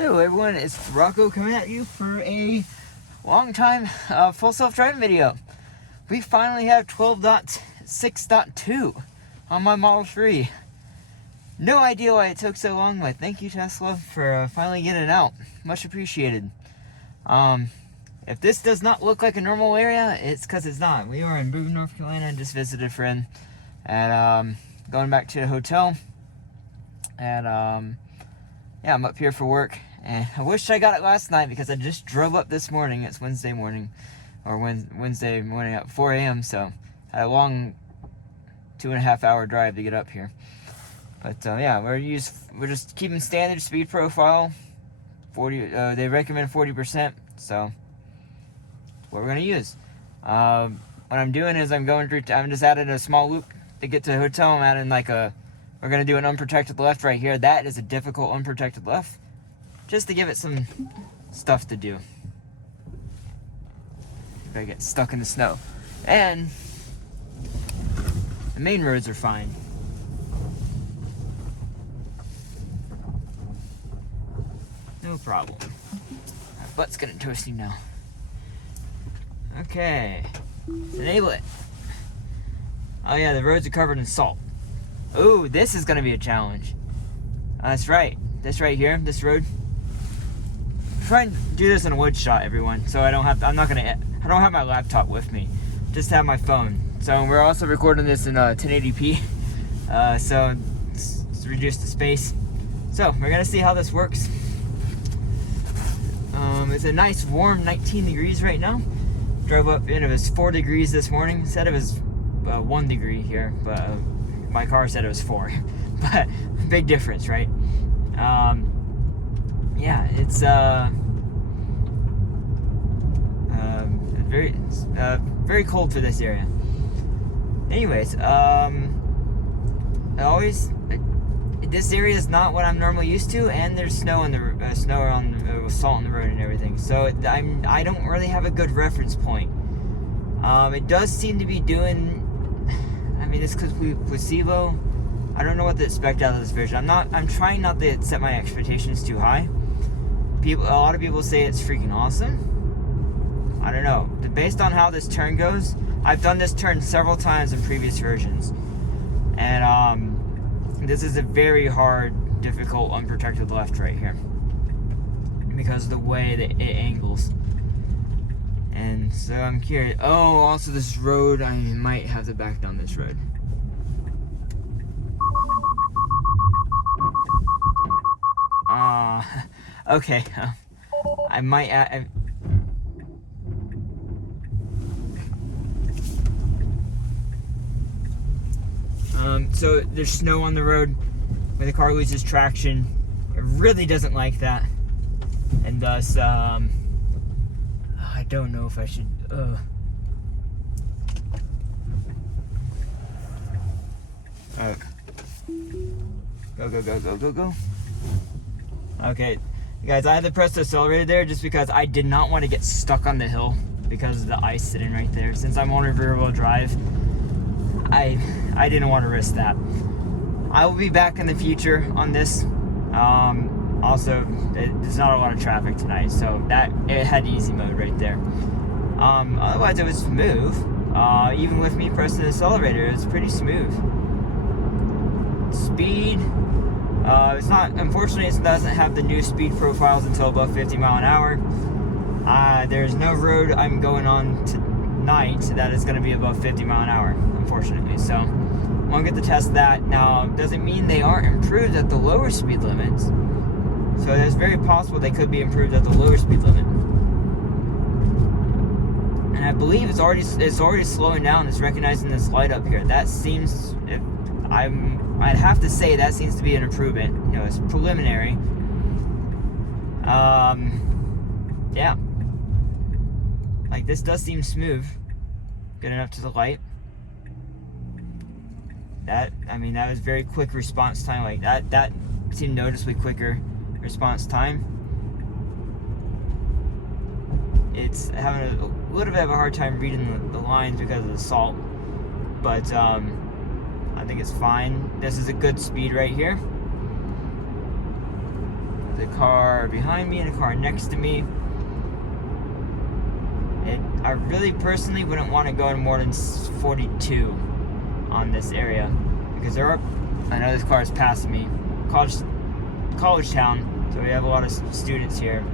Hello everyone, it's Rocco coming at you for a long time full self-driving video. We finally have 12.6.2 on my Model 3. No idea why it took so long, but thank you Tesla for finally getting it out. Much appreciated. If this does not look like a normal area, it's because it's not. We are in Boone, North Carolina, and just visited a friend. And going back to the hotel. And yeah, I'm up here for work. And I wish I got it last night because I just drove up this morning. It's Wednesday morning, or Wednesday morning at 4 a.m. So I had a long 2.5 hour drive to get up here. But yeah, we're just keeping standard speed profile. 40. They recommend 40%. So that's what we're gonna use. What I'm doing is I'm just adding a small loop to get to the hotel. I'm adding we're gonna do an unprotected left right here. That is a difficult unprotected left, just to give it some stuff to do. If I get stuck in the snow. And the main roads are fine. No problem. My butt's getting toasty now. Okay. Enable it. Oh yeah, the roads are covered in salt. Ooh, this is gonna be a challenge. That's right. This right here, this road. Try and do this in a wood shot, everyone. So I don't have my laptop with me. Just have my phone. So we're also recording this in 1080p. So it's reduced the space. So we're gonna see how this works. It's a nice warm 19 degrees right now. Drove up and it was 4 degrees this morning. Said it was 1 degree here, but my car said it was 4. But big difference, right? Yeah, it's very cold for this area. Anyways, this area is not what I'm normally used to, and there's snow on the salt on the road and everything. So I don't really have a good reference point. It does seem to be doing. I mean, it's because placebo. I don't know what to expect out of this version. I'm trying not to set my expectations too high. A lot of people say it's freaking awesome. I don't know. Based on how this turn goes, I've done this turn several times in previous versions, and this is a very hard, difficult, unprotected left right here because of the way that it angles. And so I'm curious. Oh, also this road, I might have to back down this road. Okay. I might add. So there's snow on the road when the car loses traction. It really doesn't like that, and thus I don't know if I should. Go. Okay, guys, I had to press the accelerator there just because I did not want to get stuck on the hill because of the ice sitting right there. Since I'm on a rear-wheel drive, I didn't want to risk that. I will be back in the future on this. Also, there's not a lot of traffic tonight, so it had easy mode right there. Otherwise, it was smooth. Even with me pressing the accelerator, it's pretty smooth. Speed. It's not. Unfortunately, it doesn't have the new speed profiles until above 50 mile an hour. There's no road I'm going on tonight that is going to be above 50 mile an hour, unfortunately. So I'm gonna get to test that. Now, doesn't mean they aren't improved at the lower speed limits. So it's very possible they could be improved at the lower speed limit. And I believe it's already slowing down. It's recognizing this light up here. That seems, I'd have to say that seems to be an improvement. You know, it's preliminary. Yeah. Like, this does seem smooth. Good enough to the light. That was very quick response time. Like, that seemed noticeably quicker response time. It's having a little bit of a hard time reading the lines because of the salt. But, I think it's fine. This is a good speed right here. the car behind me and the car next to me. I really personally wouldn't want to go in more than 42 on this area, because I know this car is passing me. College town, so we have a lot of students here.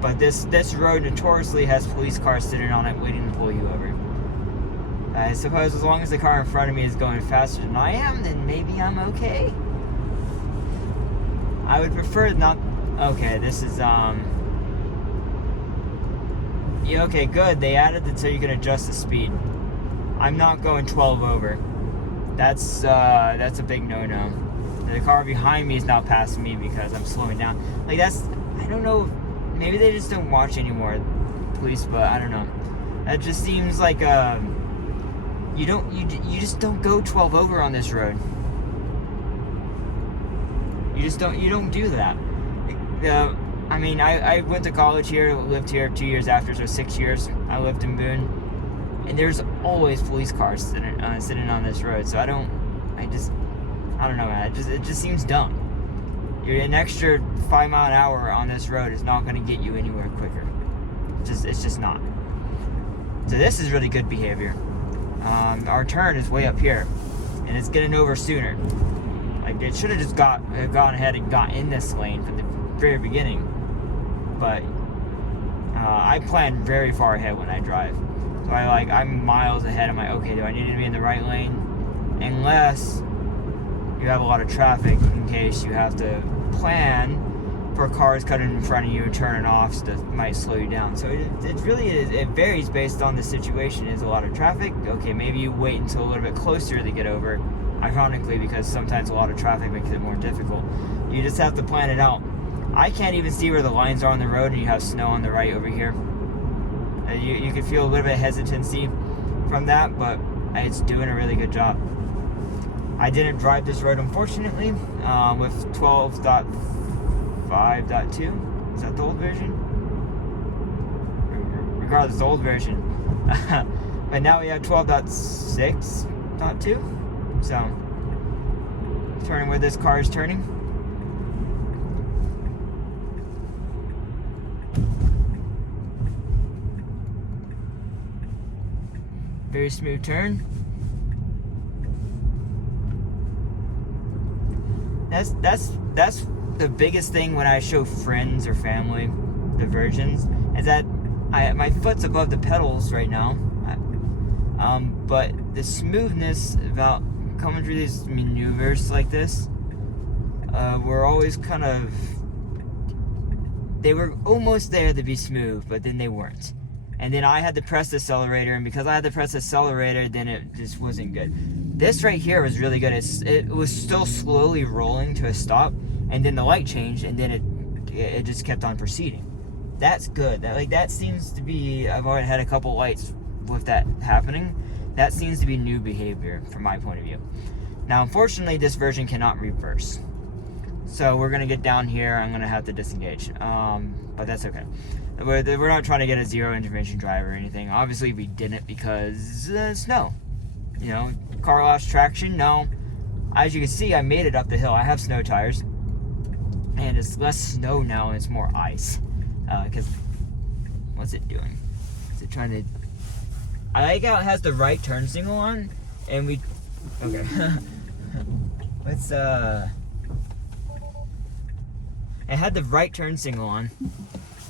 But this road notoriously has police cars sitting on it waiting to pull you over. I suppose as long as the car in front of me is going faster than I am, then maybe I'm okay. I would prefer not. Okay, this is yeah, okay, good. They added it so you can adjust the speed. I'm not going 12 over. That's a big no-no. The car behind me is now passing me because I'm slowing down. Like, I don't know, maybe they just don't watch anymore, police, but I don't know. That just seems like you just don't go 12 over on this road. You don't do that. I mean, I went to college here, lived here 2 years after, so 6 years. I lived in Boone, and there's always police cars sitting on this road. So I don't know, man. It just seems dumb. An extra 5 mile an hour on this road is not going to get you anywhere quicker. It's just not. So this is really good behavior. Our turn is way up here, and it's getting over sooner. Like, it should have just gone ahead and got in this lane from the very beginning. But I plan very far ahead when I drive. So I'm miles ahead. I'm like, okay, do I need to be in the right lane? Unless you have a lot of traffic, in case you have to plan for cars cutting in front of you and turning off, so that might slow you down. So it really is, it varies based on the situation. Is a lot of traffic? Okay, maybe you wait until a little bit closer to get over. Ironically, because sometimes a lot of traffic makes it more difficult. You just have to plan it out. I can't even see where the lines are on the road, and you have snow on the right over here. You can feel a little bit of hesitancy from that, but it's doing a really good job. I didn't drive this road, unfortunately, with 12.5.2. Is that the old version? Regardless, the old version. But now we have 12.6.2. So, turning where this car is turning. Very smooth turn. That's the biggest thing when I show friends or family the versions, is that my foot's above the pedals right now. But the smoothness about coming through these maneuvers like this, were always they were almost there to be smooth, but then they weren't. And then I had to press the accelerator, and because I had to press the accelerator, then it just wasn't good. This right here was really good. It was still slowly rolling to a stop, and then the light changed, and then it just kept on proceeding. That's good. That seems to be, I've already had a couple lights with that happening. That seems to be new behavior from my point of view. Now, unfortunately, this version cannot reverse. So we're gonna get down here. I'm gonna have to disengage, but that's okay. We're not trying to get a zero intervention drive or anything. Obviously, we didn't because snow. You know, car lost traction. No, as you can see, I made it up the hill. I have snow tires, and it's less snow now and it's more ice. Because what's it doing? Is it trying to? I like how it has the right turn signal on, and we. Okay. Let's It had the right turn signal on,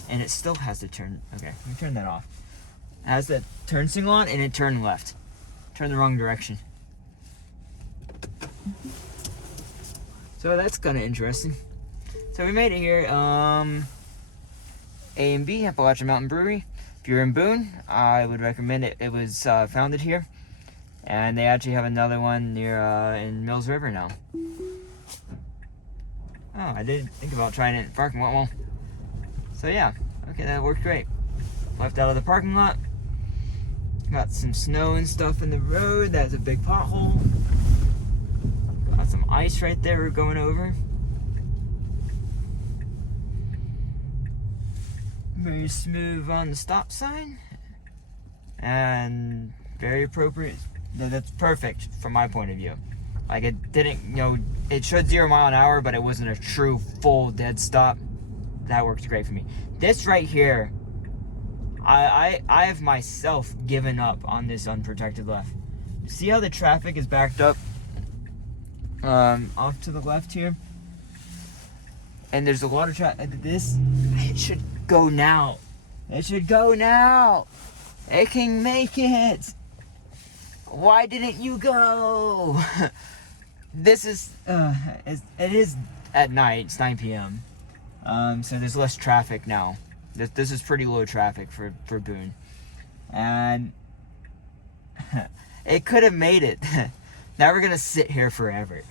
and it still has the turn. Okay, let me turn that off. It has the turn signal on, and it turned left. Turned the wrong direction. So that's kind of interesting. So we made it here. A and B, Appalachian Mountain Brewery. If you're in Boone, I would recommend it. It was founded here, and they actually have another one near in Mills River now. Oh, I didn't think about trying it in the parking lot. Well, so yeah, okay, that worked great. Left out of the parking lot. Got some snow and stuff in the road. That's a big pothole. Got some ice right there we're going over. Very smooth on the stop sign. And very appropriate. No, that's perfect from my point of view. Like it didn't, it showed 0 mile an hour, but it wasn't a true full dead stop. That works great for me. This right here, I have myself given up on this unprotected left. See how the traffic is backed up off to the left here? And there's a lot of traffic. It should go now. It should go now. It can make it. Why didn't you go? This is, it is at night. It's 9 p.m. So there's less traffic now. This is pretty low traffic for Boone. And it could have made it. Now we're going to sit here forever.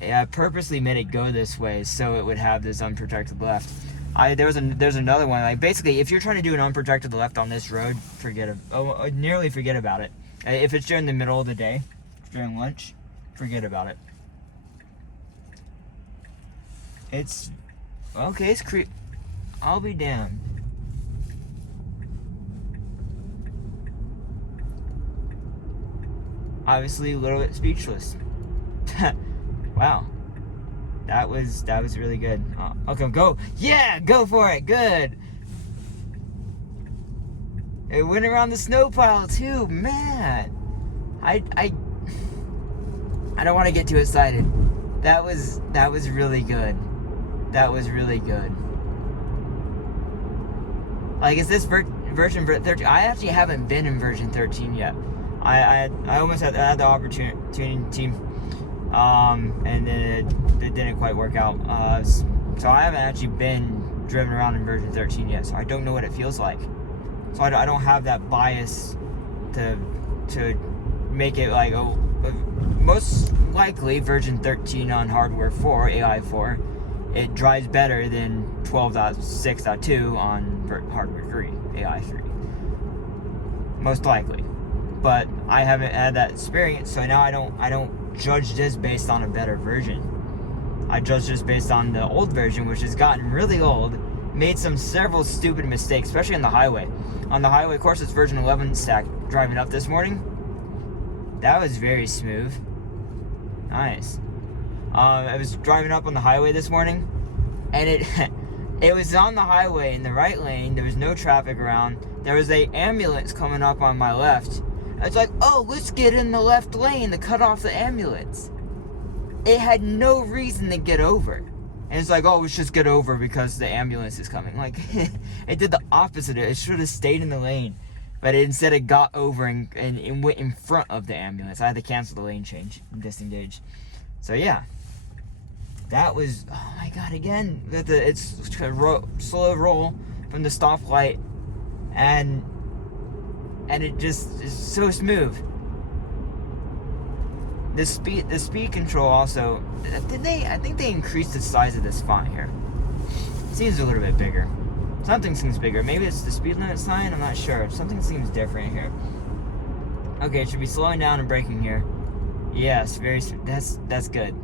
Yeah, I purposely made it go this way so it would have this unprotected left. There's another one. Like basically, if you're trying to do an unprotected left on this road, nearly forget about it. If it's during the middle of the day, during lunch, forget about it. It's okay. It's I'll be damned. Obviously, a little bit speechless. Wow, that was really good. Okay, go. Yeah, go for it. Good. It went around the snow pile too, man. I don't want to get too excited. That was really good. That was really good. Like, is this version 13? I actually haven't been in version 13 yet. I almost had the opportunity, and then it didn't quite work out. So I haven't actually been driven around in version 13 yet. So I don't know what it feels like. So I don't have that bias to make it like, most likely version 13 on hardware 4, AI4, it drives better than 12.6.2 on hardware 3, AI3. Most likely. But I haven't had that experience, so now I don't judge this based on a better version. I judge this based on the old version, which has gotten really old, made several stupid mistakes, especially on the highway. On the highway, of course, it's version 11 stack. Driving up this morning, that was very smooth. Nice. I was driving up on the highway this morning, and it was on the highway in the right lane. There was no traffic around. There was an ambulance coming up on my left. It's like, oh, let's get in the left lane to cut off the ambulance. It had no reason to get over. And it's like, oh, let's just get over because the ambulance is coming. Like, it did the opposite. It should have stayed in the lane. But instead it got over and went in front of the ambulance. I had to cancel the lane change and disengage. So yeah. That was, oh my god, again. It's a slow roll from the stoplight. And it just is so smooth. The speed control also, I think they increased the size of this font here. It seems a little bit bigger. Something seems bigger. Maybe it's the speed limit sign, I'm not sure. Something seems different here. Okay, it should be slowing down and braking here. Yes, that's good.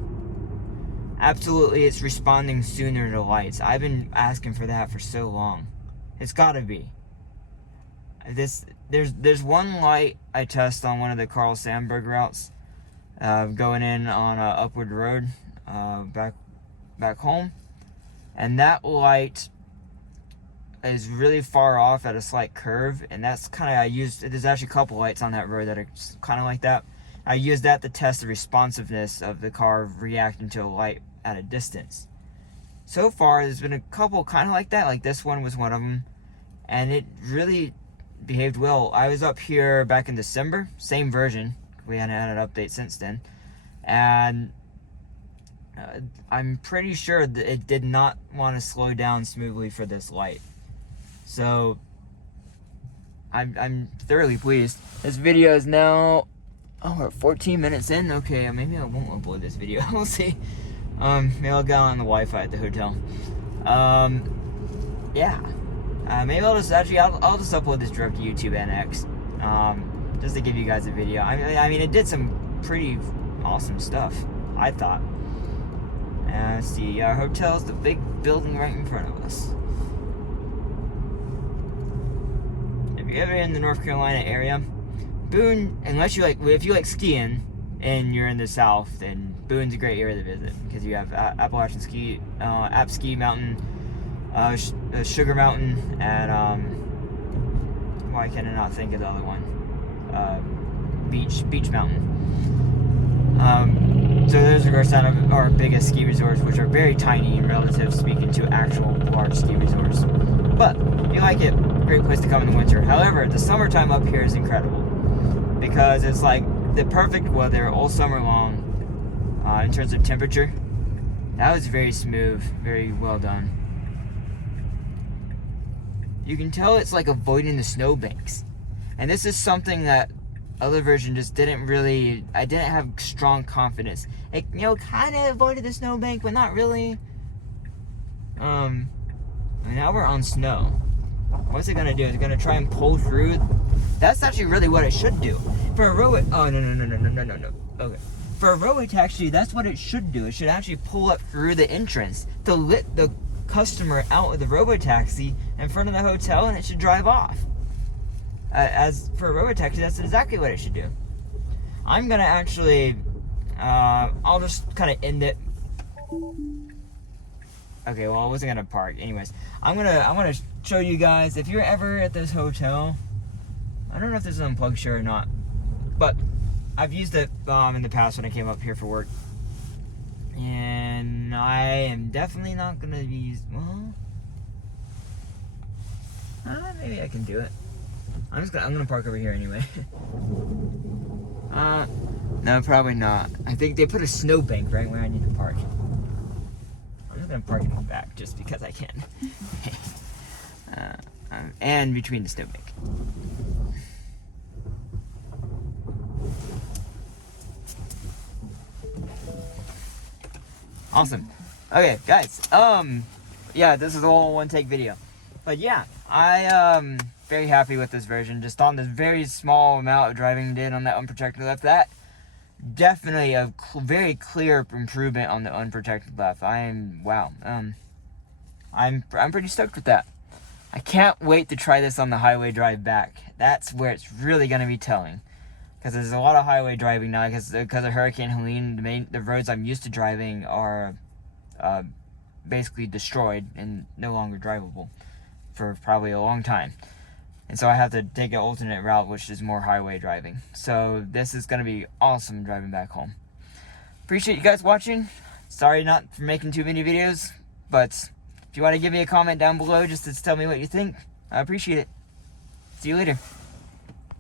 Absolutely, it's responding sooner to lights. I've been asking for that for so long. It's gotta be. There's one light I test on one of the Carl Sandburg routes, going in on a upward road, back home, and that light is really far off at a slight curve, and that's kind of, there's actually a couple lights on that road that are kind of like that. I use that to test the responsiveness of the car reacting to a light at a distance. So far, there's been a couple kind of like that, like this one was one of them, and it really behaved well. I was up here back in December, same version. We hadn't had an update since then, and I'm pretty sure that it did not want to slow down smoothly for this light. So I'm thoroughly pleased. This video is now, we're 14 minutes in. Okay, maybe I won't upload this video. We'll see. Maybe I'll go on the Wi-Fi at the hotel. Yeah. Maybe I'll just upload this direct to YouTube and X, just to give you guys a video. I mean, it did some pretty awesome stuff, I thought. Let's see, our hotel's the big building right in front of us. If you're ever in the North Carolina area, Boone, unless you like, if you like skiing and you're in the South, then Boone's a great area to visit because you have Appalachian Ski, App Ski Mountain, Sugar Mountain, and why can I not think of the other one? Beach Mountain. So those are some of our biggest ski resorts, which are very tiny in relative speaking to actual large ski resorts. But if you like it, great place to come in the winter. However, the summertime up here is incredible because it's like the perfect weather all summer long. In terms of temperature, that was very smooth, very well done. You can tell it's like avoiding the snowbanks, and this is something that other version just didn't really. I didn't have strong confidence. It, kind of avoided the snowbank, but not really. And now we're on snow. What's it gonna do? It's gonna try and pull through. That's actually really what it should do. For a road. Oh no. Okay. For a roadway taxi, that's what it should do. It should actually pull up through the entrance to let the customer out of the robo taxi in front of the hotel, and it should drive off. As for a robo taxi, that's exactly what it should do. I'm gonna actually, I'll just kind of end it. Okay, well, I wasn't gonna park. Anyways, I'm gonna show you guys, if you're ever at this hotel, I don't know if this is an unplugged show or not, but I've used it in the past when I came up here for work, and I am definitely not gonna be maybe I can do it. I'm gonna park over here anyway. No, probably not. I think they put a snowbank right where I need to park. I'm just gonna park in the back just because I can. And between the snowbank. Awesome. Okay, guys. Yeah, this is all a one-take video. But yeah, I very happy with this version. Just on this very small amount of driving I did on that unprotected left, that definitely a very clear improvement on the unprotected left. Wow. I'm pretty stoked with that. I can't wait to try this on the highway drive back. That's where it's really gonna be telling. Because there's a lot of highway driving now because of Hurricane Helene. The roads I'm used to driving are basically destroyed and no longer drivable for probably a long time. And so I have to take an alternate route, which is more highway driving. So this is going to be awesome driving back home. Appreciate you guys watching. Sorry not for making too many videos, but if you want to give me a comment down below just to tell me what you think, I appreciate it. See you later.